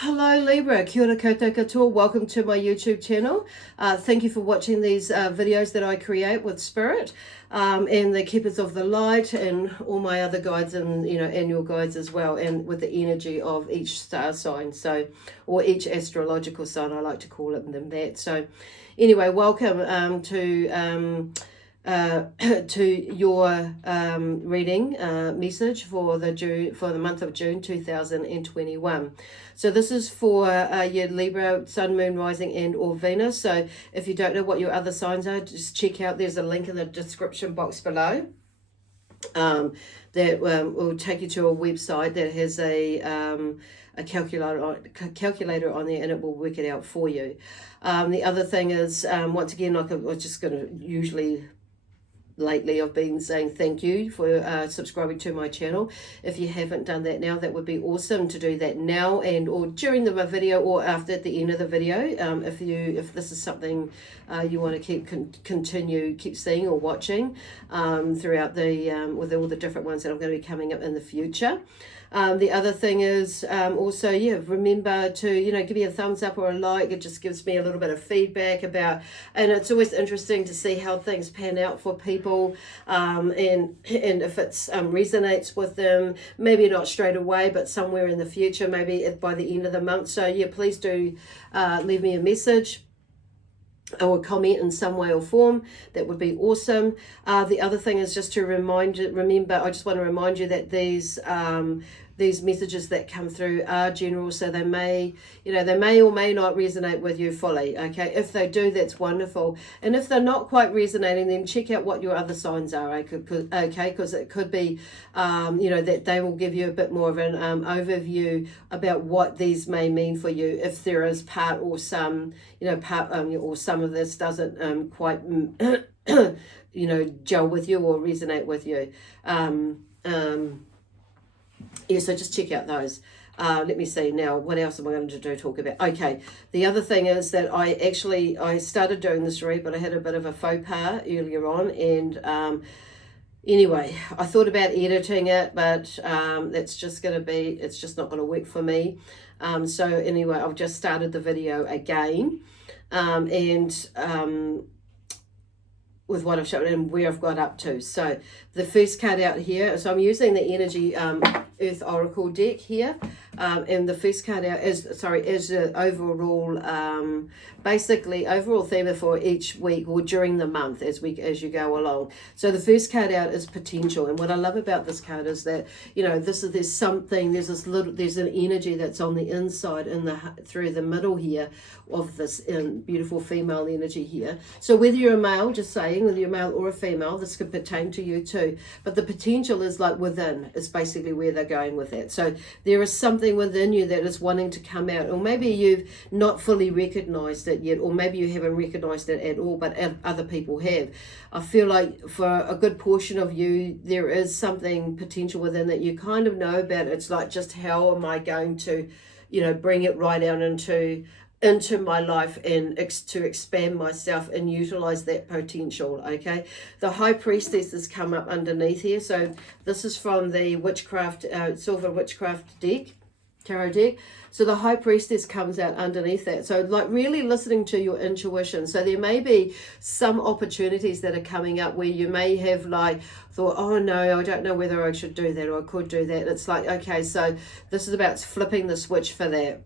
Hello Libra, kia ora koutou katoa. Welcome to my YouTube channel. Thank you for watching these videos that I create with Spirit and the Keepers of the Light and all my other guides and annual guides as well, and with the energy of each star sign, or each astrological sign, I like to call it them that. So anyway, welcome to your reading message for the month of June 2021. So this is for your Libra, Sun, Moon, Rising, and or Venus. So if you don't know what your other signs are, just check out. There's a link in the description box below that will take you to a website that has a calculator on there, and it will work it out for you. The other thing is, once again, like I was just going to usually. Lately I've been saying thank you for subscribing to my channel. If you haven't done that now, that would be awesome to do that now and or during the video or after at the end of the video, if this is something you want to keep seeing or watching throughout the with all the different ones that I'm going to be coming up in the future. The other thing is also, remember to, give me a thumbs up or a like. It just gives me a little bit of feedback about, and it's always interesting to see how things pan out for people, and if it's resonates with them, maybe not straight away, but somewhere in the future, maybe by the end of the month. So please do leave me a message or comment in some way or form. That would be awesome. The other thing is just to remember, I just want to remind you that these messages that come through are general, so they may or may not resonate with you fully. Okay, if they do, that's wonderful, and if they're not quite resonating, then check out what your other signs are. Okay, because it could be that they will give you a bit more of an overview about what these may mean for you, if there is part or some or some of this doesn't quite gel with you or resonate with you. So just check out those. Let me see now, what else am I going to talk about? Okay, the other thing is that I started doing this read, but I had a bit of a faux pas earlier on, and anyway, I thought about editing it, but it's just not going to work for me. So anyway, I've just started the video again, with what I've shown and where I've got up to. So the first card out here, so I'm using the Energy Earth Oracle deck here, and the first card out is the overall, basically overall theme for each week or during the month as you go along. So the first card out is potential, and what I love about this card is that there's an energy that's on the inside through the middle here of this beautiful female energy here. So whether you're a male, just saying, whether you're a male or a female, this could pertain to you too. But the potential is like within, is basically where they're going with that. So there is something within you that is wanting to come out, or maybe you've not fully recognized it yet, or maybe you haven't recognized it at all, but other people have. I feel like for a good portion of you, there is something potential within that you kind of know about. It's like, just how am I going to, bring it right out into my life and to expand myself and utilize that potential. Okay, the High Priestess has come up underneath here. So this is from the witchcraft silver witchcraft deck, tarot deck. So the High Priestess comes out underneath that. So like really listening to your intuition. So there may be some opportunities that are coming up where you may have like thought, oh no, I don't know whether I should do that or I could do that. It's like, okay, so this is about flipping the switch for that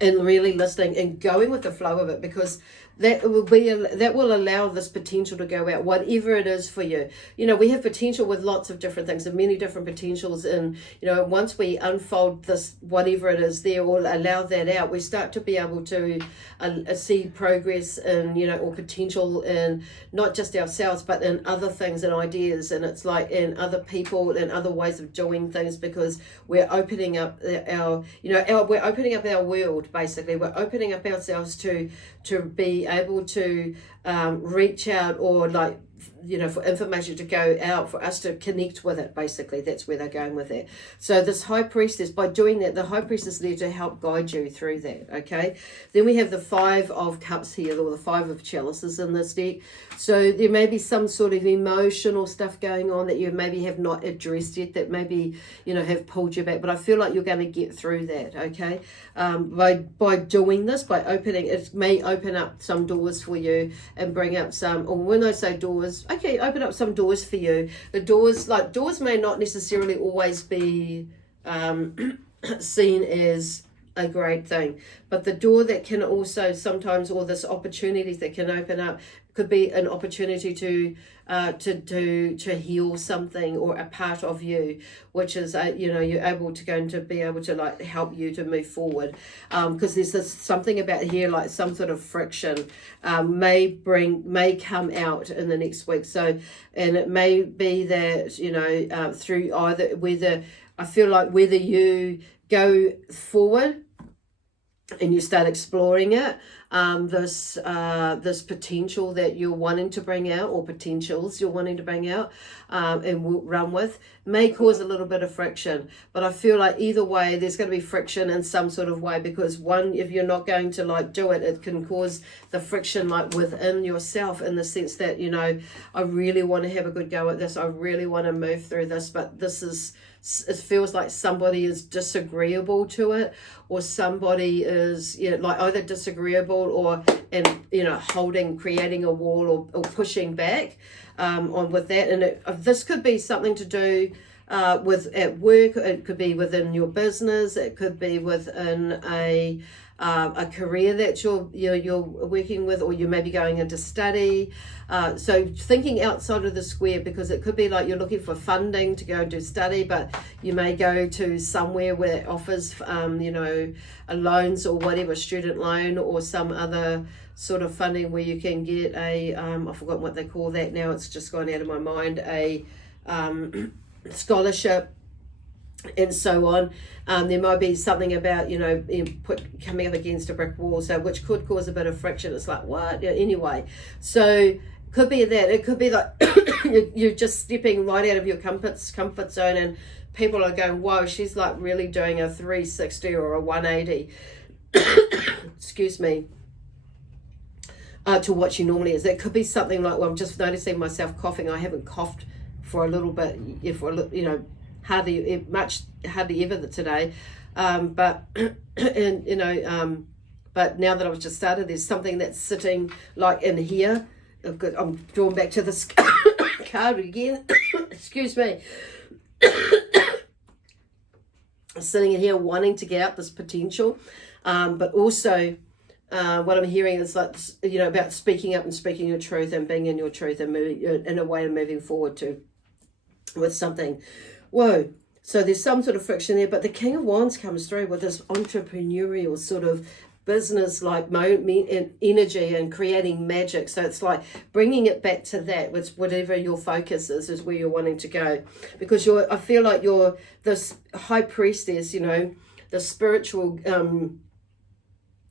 and really listening and going with the flow of it, because that will allow this potential to go out, whatever it is for you. We have potential with lots of different things and many different potentials, and once we unfold this, whatever it is there, or allow that out, we start to be able to see progress and or potential in not just ourselves but in other things and ideas, and it's like in other people and other ways of doing things, because we're opening up we're opening up our world. Basically, we're opening up ourselves to be able to reach out, or like you know, for information to go out, for us to connect with it, basically. That's where they're going with it. So this high priestess, by doing that, the high priestess is there to help guide you through that, okay? Then we have the 5 of cups here, or the 5 of chalices in this deck. So there may be some sort of emotional stuff going on that you maybe have not addressed yet, that maybe, you know, have pulled you back. But I feel like you're going to get through that, okay? By doing this, by opening, it may open up some doors for you and bring up some, or when I say doors, okay, open up some doors for you. The doors, like doors may not necessarily always be seen as a great thing, but the door that can also sometimes, or this opportunities that can open up, could be an opportunity to heal something or a part of you, which is you know, you're able to going to be able to like help you to move forward, because there's this something about here, like some sort of friction may come out in the next week. So, and it may be that, you know, through either, whether I feel like whether you go forward and you start exploring it, this potential that you're wanting to bring out, or potentials you're wanting to bring out, and run with, may cause a little bit of friction. But I feel like either way there's going to be friction in some sort of way, because one, if you're not going to like do it, it can cause the friction like within yourself, in the sense that, you know, I really want to have a good go at this, I really want to move through this, but this is, it feels like somebody is disagreeable to it, or somebody is, you know, like either disagreeable or, and you know, creating a wall, or pushing back on with that. And this could be something to do with at work, it could be within your business, it could be within a career that you're working with, or you may be going into study. So thinking outside of the square, because it could be like you're looking for funding to go do study, but you may go to somewhere where it offers, you know, a loans or whatever, student loan or some other sort of funding where you can get a, I've forgotten what they call that now, it's just gone out of my mind, a scholarship, and so on. There might be something about, you know, coming up against a brick wall, so which could cause a bit of friction. It's like, what? Yeah, anyway, so could be that. It could be like you're just stepping right out of your comfort zone, and people are going, whoa, she's like really doing a 360 or a 180 excuse me, to what she normally is. It could be something like, well, I'm just noticing myself coughing. I haven't coughed for a little bit, you know, hardly ever today, but and you know, but now that I've just started, there's something that's sitting like in here. I'm drawn back to this card again. Excuse me. Sitting in here wanting to get out this potential, but also what I'm hearing is like, you know, about speaking up and speaking your truth and being in your truth and moving in a way of moving forward to with something. Whoa. So there's some sort of friction there, but the King of Wands comes through with this entrepreneurial sort of business like energy and creating magic. So it's like bringing it back to that, with whatever your focus is where you're wanting to go, because I feel like you're this high priestess, you know, the spiritual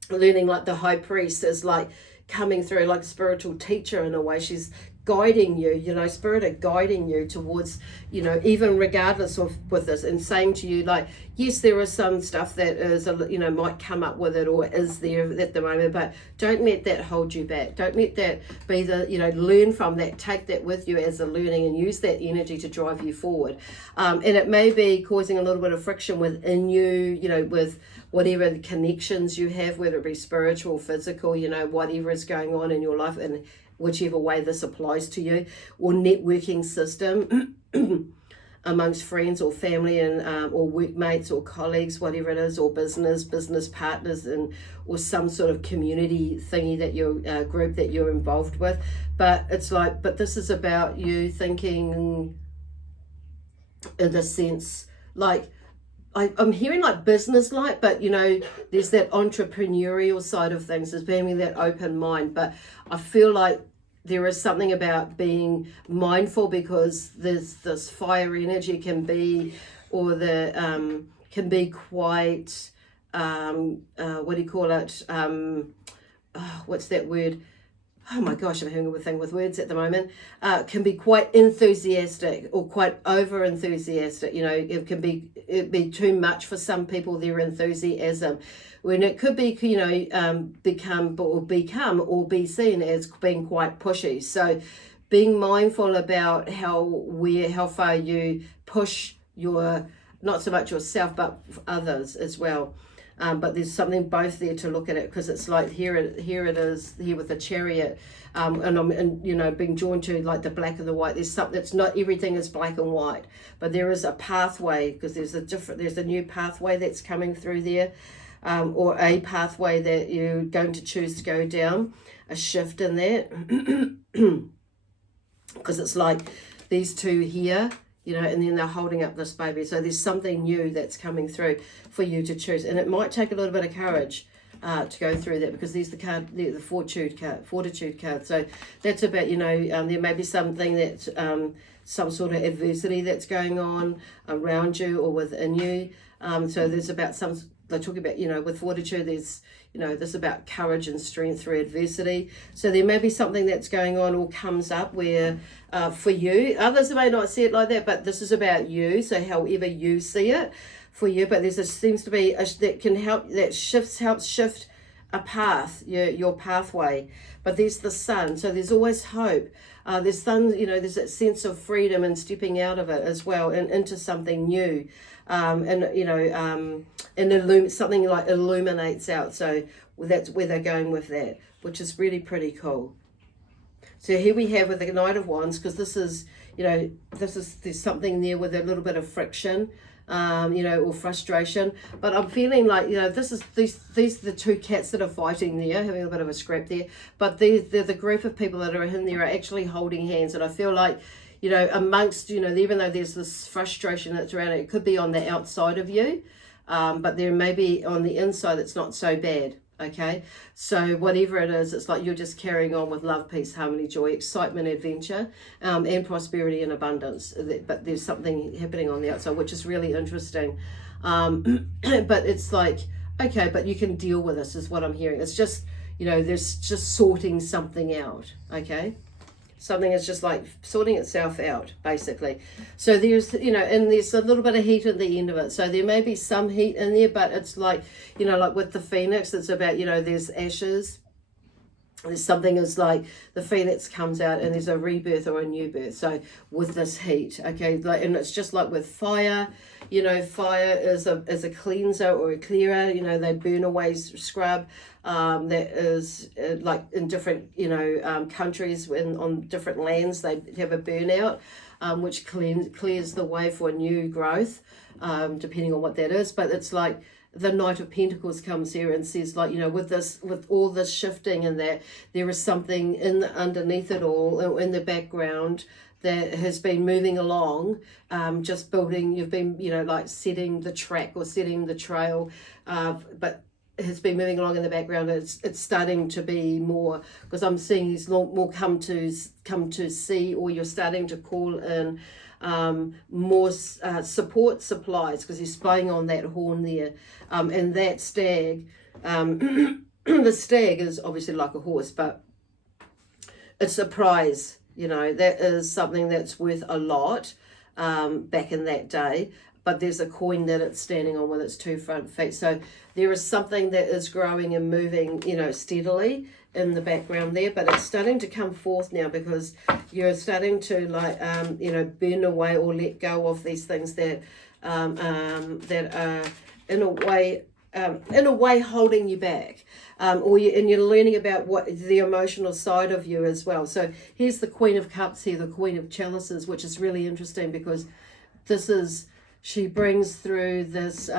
learning, like the high priest is like coming through like a spiritual teacher in a way. She's guiding you, you know, spirit are guiding you towards, you know, even regardless of with this, and saying to you like, yes, there is some stuff that is, you know, might come up with it or is there at the moment, but don't let that hold you back. Don't let that be the, you know, learn from that, take that with you as a learning and use that energy to drive you forward. And it may be causing a little bit of friction within you, you know, with whatever the connections you have, whether it be spiritual, physical, you know, whatever is going on in your life, and whichever way this applies to you, or networking system amongst friends or family and or workmates or colleagues, whatever it is, or business partners, and or some sort of community thingy that you're group that you're involved with. But it's like, but this is about you thinking in the sense like, I'm hearing like business-like, but you know, there's that entrepreneurial side of things, there's having that open mind. But I feel like there is something about being mindful, because there's this fire energy can be, or the can be quite what do you call it? What's that word? oh my gosh, I'm having a thing with words at the moment, can be quite enthusiastic or quite over enthusiastic. You know, it be too much for some people, their enthusiasm, when it could be, you know, become or be seen as being quite pushy. So being mindful about how far you push your, not so much yourself, but others as well. But there's something both there to look at it, because it's like here it is here with the Chariot, and I'm you know, being drawn to like the black and the white. There's something that's not everything is black and white, but there is a pathway, because there's a new pathway that's coming through there, or a pathway that you're going to choose to go down, a shift in that, because it's like these two here, you know, and then they're holding up this baby. So there's something new that's coming through for you to choose. And it might take a little bit of courage to go through that, because there's the card, the fortitude card. So that's about, you know, there may be something that's some sort of adversity that's going on around you or within you. So there's about they talk about, you know, with fortitude, there's, you know, this about courage and strength through adversity. So there may be something that's going on or comes up where for you, others may not see it like that, but this is about you. So however you see it for you, but seems to be that can help, that helps shift a path, your pathway. But there's the sun, so there's always hope. There's sun, you know, there's that sense of freedom and stepping out of it as well and into something new. And you know, and something like illuminates out. So that's where they're going with that, which is really pretty cool. So here we have with the Knight of Wands, because this is, you know, there's something there with a little bit of friction, you know, or frustration. But I'm feeling like, you know, these are the two cats that are fighting there, having a bit of a scrap there. But they're the group of people that are in there are actually holding hands, and I feel like, you know, amongst, you know, even though there's this frustration that's around it could be on the outside of you, but there may be on the inside that's not so bad. Okay, so whatever it is, it's like you're just carrying on with love, peace, harmony, joy, excitement, adventure, and prosperity and abundance. But there's something happening on the outside, which is really interesting. But it's like, okay, but you can deal with this, is what I'm hearing. It's just, you know, there's just sorting something out. Okay. Something is just like sorting itself out, basically. So there's, you know, and there's a little bit of heat at the end of it. So there may be some heat in there, but it's like, you know, like with the Phoenix, it's about, you know, there's ashes. There's something is like the Phoenix comes out and there's a rebirth or a new birth. So with this heat, okay, like, and it's just like with fire, you know, fire is a cleanser or a clearer, you know, they burn away, scrub. That is like in different, you know, countries, on different lands, they have a burnout, which clears the way for new growth, depending on what that is. But it's like the Knight of Pentacles comes here and says, like, you know, with all this shifting and that, there is something underneath it all, in the background, that has been moving along, just building, you've been, you know, like setting the track or setting the trail, but has been moving along in the background. It's starting to be more, because I'm seeing these more come to see, or you're starting to call in more support supplies, because he's spying on that horn there, and that stag, the stag is obviously like a horse, but it's a prize, you know, that is something that's worth a lot, back in that day. But there's a coin that it's standing on with its two front feet. So there is something that is growing and moving, you know, steadily in the background there, but it's starting to come forth now, because you're starting to, like, you know, burn away or let go of these things that that are in a way holding you back, and you're learning about what the emotional side of you as well. So here's the Queen of Cups here, the Queen of Chalices, which is really interesting, because this is, she brings through this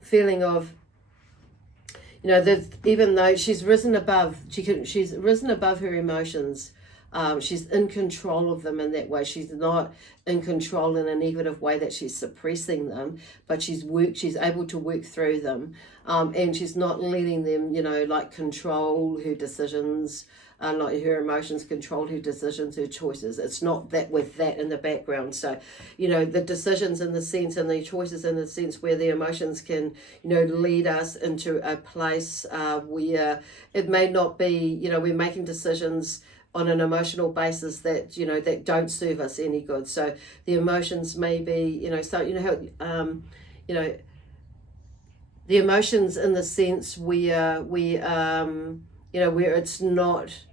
feeling of, you know, that even though she's risen above, she's risen above her emotions. She's in control of them in that way. She's not in control in a negative way that she's suppressing them, but she's able to work through them, and she's not letting them, you know, like control her decisions, like her emotions control her decisions, her choices. It's not that with that in the background. So, you know, the decisions in the sense and the choices in the sense where the emotions can, you know, lead us into a place where it may not be, you know, we're making decisions on an emotional basis that, you know, that don't serve us any good. So the emotions may be, you know, so, you know, how, you know, the emotions in the sense where you know, where it's not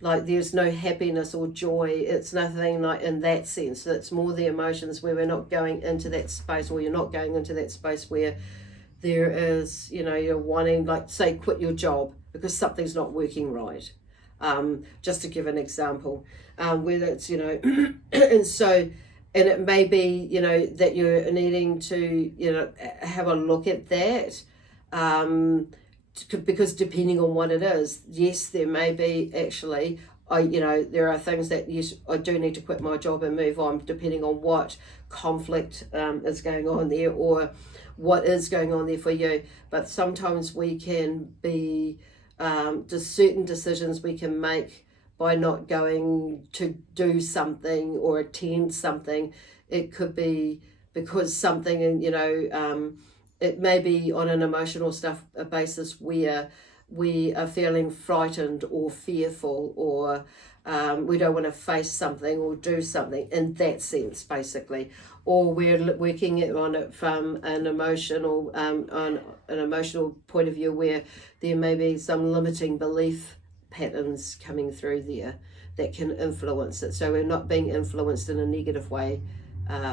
like there's no happiness or joy, it's nothing like in that sense. It's more the emotions where we're not going into that space, or you're not going into that space where there is, you know, you're wanting, like, say, quit your job because something's not working right. Just to give an example, whether it's, you know, and so, and it may be, you know, that you're needing to, you know, have a look at that, because depending on what it is, yes, there may be actually, you know, there are things that, yes, I do need to quit my job and move on, depending on what conflict is going on there, or what is going on there for you. But sometimes we can be, just certain decisions we can make by not going to do something or attend something. It could be because something, and you know, it may be on an emotional stuff a basis where we are feeling frightened or fearful, or we don't want to face something or do something in that sense, basically. Or we're working on it from an emotional, on an emotional point of view, where there may be some limiting belief patterns coming through there that can influence it. So we're not being influenced in a negative way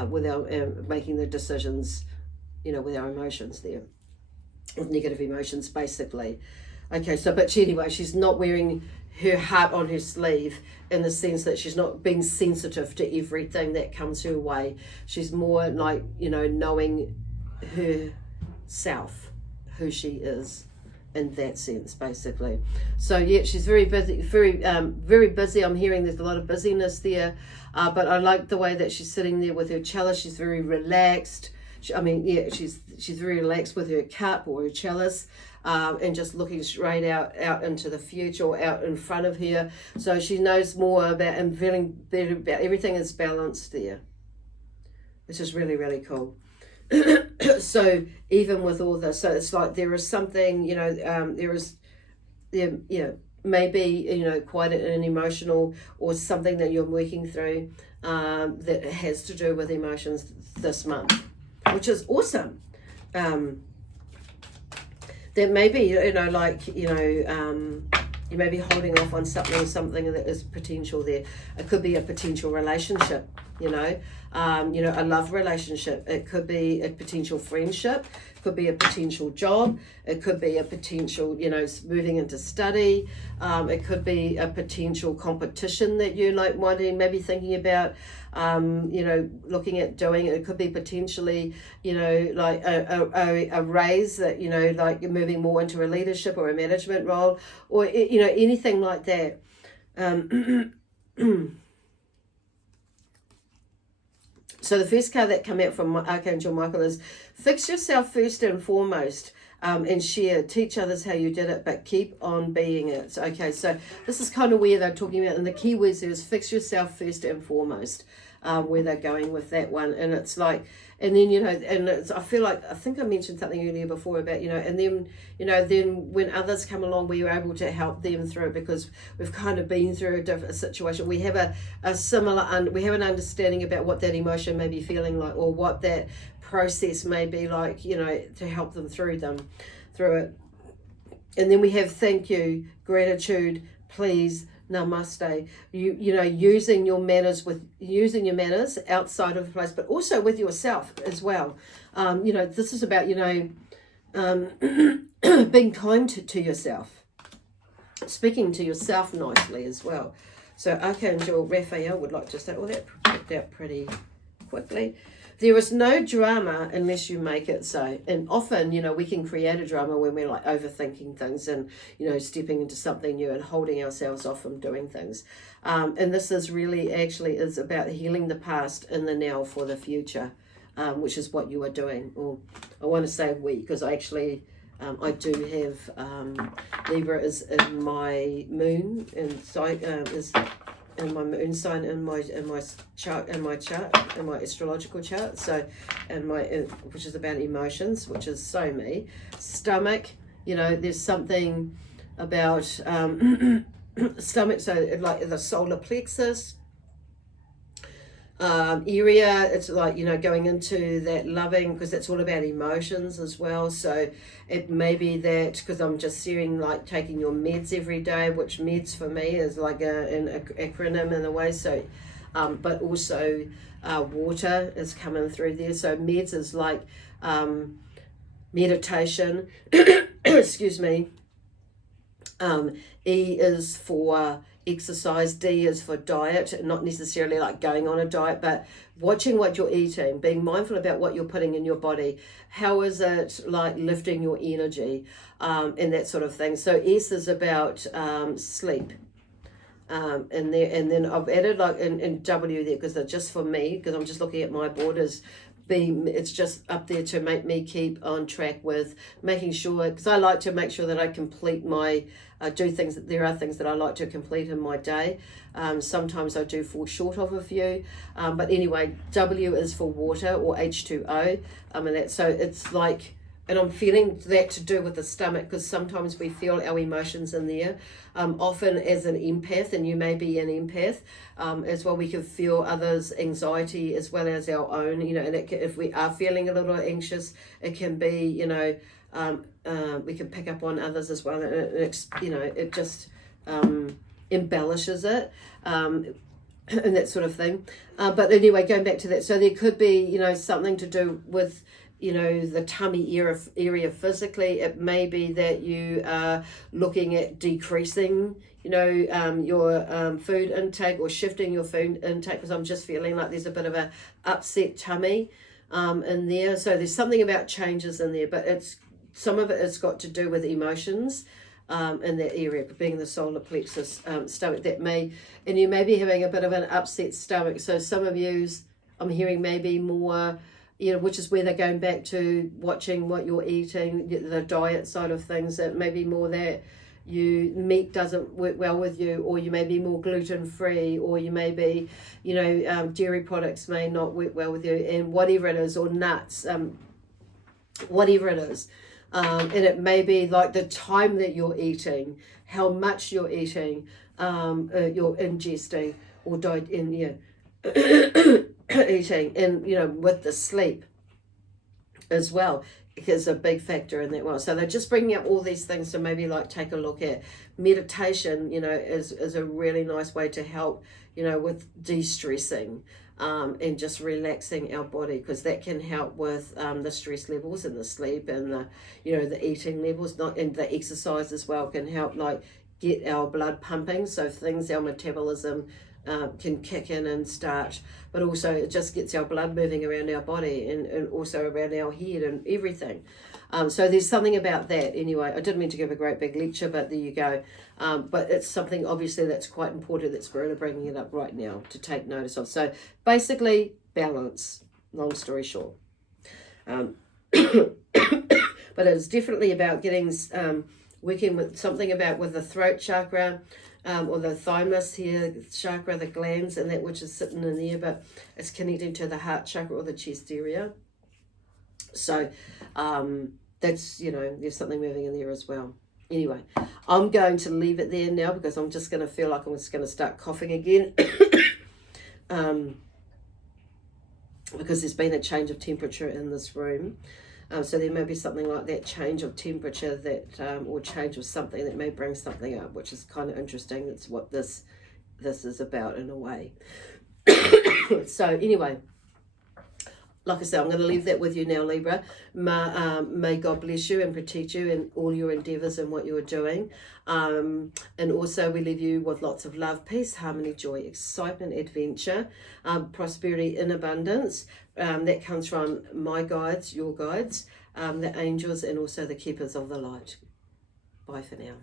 with our making the decisions, you know, with our emotions there, with negative emotions, basically. Okay, so, but anyway, she's not wearing her heart on her sleeve in the sense that she's not being sensitive to everything that comes her way. She's more like, you know, knowing herself, who she is in that sense, basically. So yeah, she's very busy, very busy. I'm hearing there's a lot of busyness there, but I like the way that she's sitting there with her chalice. She's very relaxed. She's very relaxed with her cup or her chalice, and just looking straight out into the future, or out in front of her. So she knows more about and feeling better about everything is balanced there, which is really, really cool. So even with all this, so it's like there is something, you know, maybe, you know, quite an emotional or something that you're working through that has to do with emotions this month, which is awesome. That maybe, you know, like, you know, you may be holding off on something that is potential there. It could be a potential relationship, you know, a love relationship. It could be a potential friendship. It could be a potential job. It could be a potential, you know, moving into study. It could be a potential competition that you like maybe thinking about, you know, looking at doing. It could be potentially, you know, like a raise that, you know, like you're moving more into a leadership or a management role, or, you know, anything like that. So the first card that came out from Archangel Michael is, fix yourself first and foremost, and share, teach others how you did it, but keep on being it. Okay, so this is kind of where they're talking about, and the key words is fix yourself first and foremost, where they're going with that one. And it's like, and then, you know, and it's, I think I mentioned something earlier before about, you know, and then, you know, then when others come along, we are able to help them through it because we've kind of been through a different situation. We have a similar, we have an understanding about what that emotion may be feeling like, or what that process may be like, you know, to help them through it. And then we have thank you, gratitude, please, namaste. You know, using your manners outside of the place, but also with yourself as well. You know, this is about, you know, being kind to yourself, speaking to yourself nicely as well. So Archangel Raphael would like to say, well, that picked out pretty quickly. There is no drama unless you make it so. And often, you know, we can create a drama when we're like overthinking things and, you know, stepping into something new and holding ourselves off from doing things. And this is really actually is about healing the past in the now for the future, which is what you are doing. Or I want to say we, because I actually I do have Libra is in my moon and is in my moon sign in my chart in my astrological chart. So which is about emotions, which is so me. Stomach, you know, there's something about stomach, so like the solar plexus area. It's like, you know, going into that loving, because it's all about emotions as well. So it may be that, because I'm just seeing like taking your meds every day, which meds for me is like an acronym in a way. So but also water is coming through there. So meds is like meditation. Excuse me. E is for exercise, D is for diet, not necessarily like going on a diet, but watching what you're eating, being mindful about what you're putting in your body. How is it like lifting your energy, and that sort of thing. So S is about sleep. And then I've added like in W there, because they're just for me, because I'm just looking at my borders. It's just up there to make me keep on track with making sure, because I like to make sure that I complete my do things. There are things that I like to complete in my day. Sometimes I do fall short of a few, but anyway, W is for water, or H2O. And that, so it's like, and I'm feeling that to do with the stomach, because sometimes we feel our emotions in there. Often as an empath, and you may be an empath as well, we can feel others' anxiety as well as our own, you know, and if we are feeling a little anxious, it can be, you know, we can pick up on others as well, and you know, it just embellishes it. And that sort of thing. But anyway, going back to that, so there could be, you know, something to do with, you know, the tummy area physically. It may be that you are looking at decreasing, you know, your food intake, or shifting your food intake, because I'm just feeling like there's a bit of a upset tummy in there. So there's something about changes in there, but some of it has got to do with emotions in that area, being the solar plexus stomach. That may, and you may be having a bit of an upset stomach. So some of yous, I'm hearing maybe more, you know, which is where they're going back to watching what you're eating, the diet side of things. It may be more that meat doesn't work well with you, or you may be more gluten free, or you may be, you know, dairy products may not work well with you, and whatever it is, or nuts, whatever it is. And it may be like the time that you're eating, how much you're eating, you're ingesting, or eating, and, you know, with the sleep as well is a big factor in that one. So they're just bringing up all these things to maybe like take a look at. Meditation, you know, is a really nice way to help, you know, with de-stressing and just relaxing our body, because that can help with the stress levels and the sleep and the, you know, the eating levels, and the exercise as well can help like get our blood pumping, so our metabolism can kick in and start, but also it just gets our blood moving around our body, and also around our head and everything. So there's something about that. Anyway, I didn't mean to give a great big lecture, but there you go. But it's something obviously that's quite important that Spirit are bringing it up right now to take notice of. So basically, balance, long story short. But it's definitely about getting, working with something about with the throat chakra, or the thymus here, chakra, the glands, and that which is sitting in there, but it's connecting to the heart chakra or the chest area. So that's, you know, there's something moving in there as well. Anyway, I'm going to leave it there now, because I'm just going to feel like I'm just going to start coughing again. Because there's been a change of temperature in this room. So there may be something like that change of temperature that, or change of something that may bring something up, which is kind of interesting. That's what this is about in a way. So anyway, like I said, I'm going to leave that with you now, Libra. May God bless you and protect you in all your endeavours and what you are doing. And also we leave you with lots of love, peace, harmony, joy, excitement, adventure, prosperity in abundance. That comes from my guides, your guides, the angels, and also the keepers of the light. Bye for now.